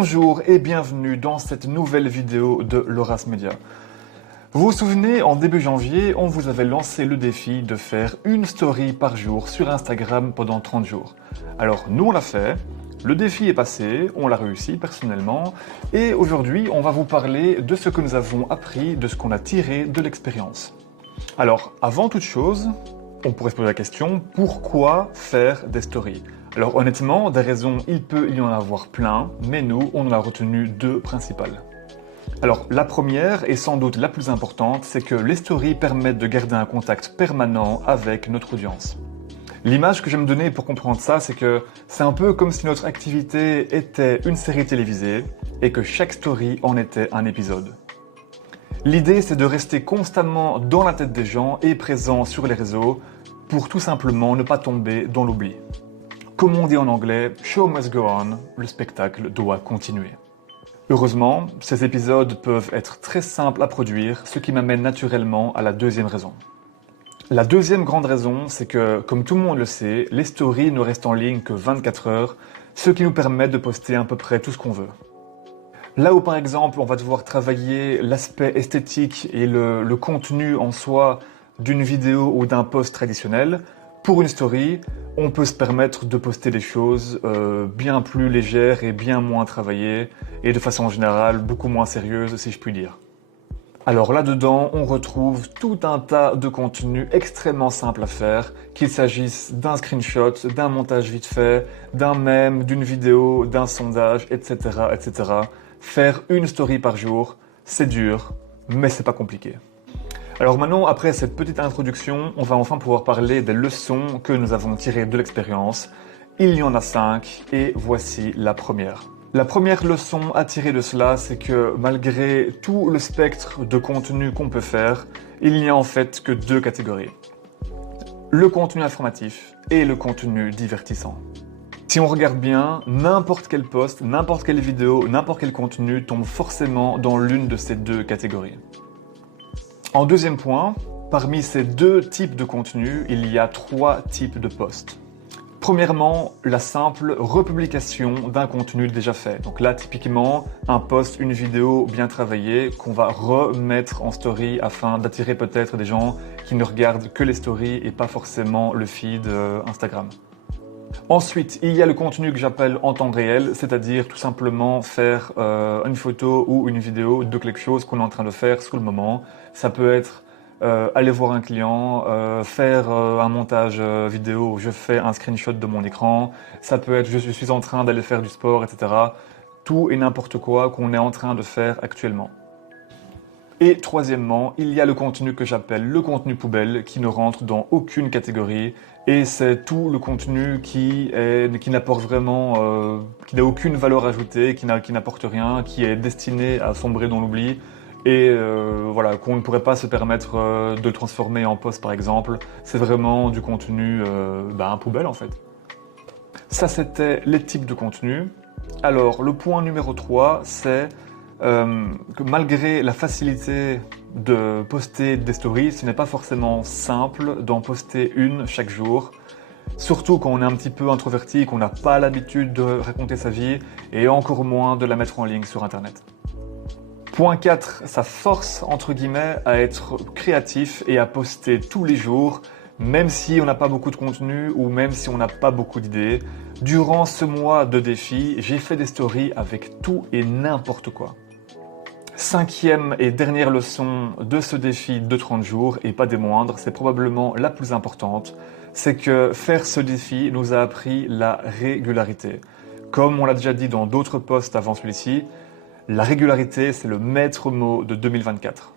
Bonjour et bienvenue dans cette nouvelle vidéo de Loras Media. Vous vous souvenez, en début janvier, on vous avait lancé le défi de faire une story par jour sur Instagram pendant 30 jours. Alors nous on l'a fait, le défi est passé, on l'a réussi personnellement, et aujourd'hui on va vous parler de ce que nous avons appris, de ce qu'on a tiré de l'expérience. Alors avant toute chose, on pourrait se poser la question, pourquoi faire des stories ? Alors honnêtement, des raisons, il peut y en avoir plein, mais nous, on en a retenu deux principales. Alors la première, et sans doute la plus importante, c'est que les stories permettent de garder un contact permanent avec notre audience. L'image que j'aime donner pour comprendre ça, c'est que c'est un peu comme si notre activité était une série télévisée et que chaque story en était un épisode. L'idée, c'est de rester constamment dans la tête des gens et présent sur les réseaux pour tout simplement ne pas tomber dans l'oubli. Comme on dit en anglais, show must go on, le spectacle doit continuer. Heureusement, ces épisodes peuvent être très simples à produire, ce qui m'amène naturellement à la deuxième raison. La deuxième grande raison, c'est que, comme tout le monde le sait, les stories ne restent en ligne que 24 heures, ce qui nous permet de poster à peu près tout ce qu'on veut. Là où par exemple on va devoir travailler l'aspect esthétique et le contenu en soi d'une vidéo ou d'un post traditionnel, pour une story, on peut se permettre de poster des choses bien plus légères et bien moins travaillées et de façon générale beaucoup moins sérieuses si je puis dire. Alors là-dedans, on retrouve tout un tas de contenus extrêmement simples à faire, qu'il s'agisse d'un screenshot, d'un montage vite fait, d'un mème, d'une vidéo, d'un sondage, etc., etc. Faire une story par jour, c'est dur, mais c'est pas compliqué. Alors maintenant, après cette petite introduction, on va enfin pouvoir parler des leçons que nous avons tirées de l'expérience. Il y en a 5 et voici la première. La première leçon à tirer de cela, c'est que malgré tout le spectre de contenu qu'on peut faire, il n'y a en fait que deux catégories. Le contenu informatif et le contenu divertissant. Si on regarde bien, n'importe quel post, n'importe quelle vidéo, n'importe quel contenu tombe forcément dans l'une de ces deux catégories. En deuxième point, parmi ces deux types de contenus, il y a 3 types de posts. Premièrement, la simple republication d'un contenu déjà fait. Donc là, typiquement, un post, une vidéo bien travaillée qu'on va remettre en story afin d'attirer peut-être des gens qui ne regardent que les stories et pas forcément le feed Instagram. Ensuite, il y a le contenu que j'appelle en temps réel, c'est-à-dire tout simplement faire une photo ou une vidéo de quelque chose qu'on est en train de faire sur le moment. Ça peut être aller voir un client, faire un montage vidéo où je fais un screenshot de mon écran. Ça peut être je suis en train d'aller faire du sport, etc. Tout et n'importe quoi qu'on est en train de faire actuellement. Et troisièmement, il y a le contenu que j'appelle le contenu poubelle qui ne rentre dans aucune catégorie et c'est tout le contenu qui n'apporte vraiment, qui n'a aucune valeur ajoutée, qui n'apporte rien, qui est destiné à sombrer dans l'oubli et voilà, qu'on ne pourrait pas se permettre de transformer en post par exemple. C'est vraiment du contenu poubelle en fait. Ça c'était les types de contenu. Alors le point numéro 3 c'est que malgré la facilité de poster des stories, ce n'est pas forcément simple d'en poster une chaque jour. Surtout quand on est un petit peu introverti, qu'on n'a pas l'habitude de raconter sa vie et encore moins de la mettre en ligne sur internet. Point 4, ça force entre guillemets à être créatif et à poster tous les jours, même si on n'a pas beaucoup de contenu ou même si on n'a pas beaucoup d'idées. Durant ce mois de défi, j'ai fait des stories avec tout et n'importe quoi. Cinquième et dernière leçon de ce défi de 30 jours, et pas des moindres, c'est probablement la plus importante, c'est que faire ce défi nous a appris la régularité. Comme on l'a déjà dit dans d'autres posts avant celui-ci, la régularité c'est le maître mot de 2024.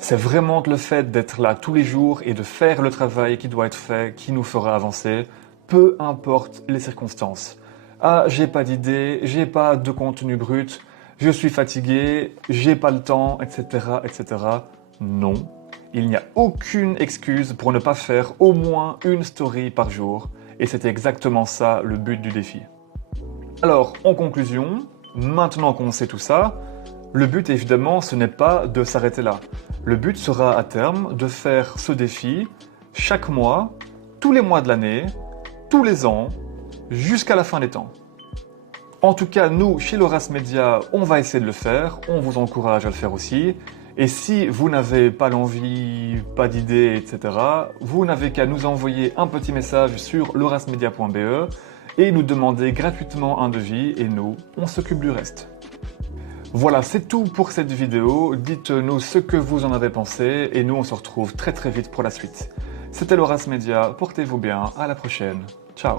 C'est vraiment le fait d'être là tous les jours et de faire le travail qui doit être fait, qui nous fera avancer, peu importe les circonstances. Ah, j'ai pas d'idée, j'ai pas de contenu brut, je suis fatigué, j'ai pas le temps, etc., etc. Non, il n'y a aucune excuse pour ne pas faire au moins une story par jour. Et c'est exactement ça le but du défi. Alors, en conclusion, maintenant qu'on sait tout ça, le but évidemment ce n'est pas de s'arrêter là. Le but sera à terme de faire ce défi chaque mois, tous les mois de l'année, tous les ans, jusqu'à la fin des temps. En tout cas, nous, chez Loras Media, on va essayer de le faire. On vous encourage à le faire aussi. Et si vous n'avez pas l'envie, pas d'idée, etc., vous n'avez qu'à nous envoyer un petit message sur lorasmedia.be et nous demander gratuitement un devis et nous, on s'occupe du reste. Voilà, c'est tout pour cette vidéo. Dites-nous ce que vous en avez pensé et nous, on se retrouve très vite pour la suite. C'était Loras Media, portez-vous bien, à la prochaine. Ciao.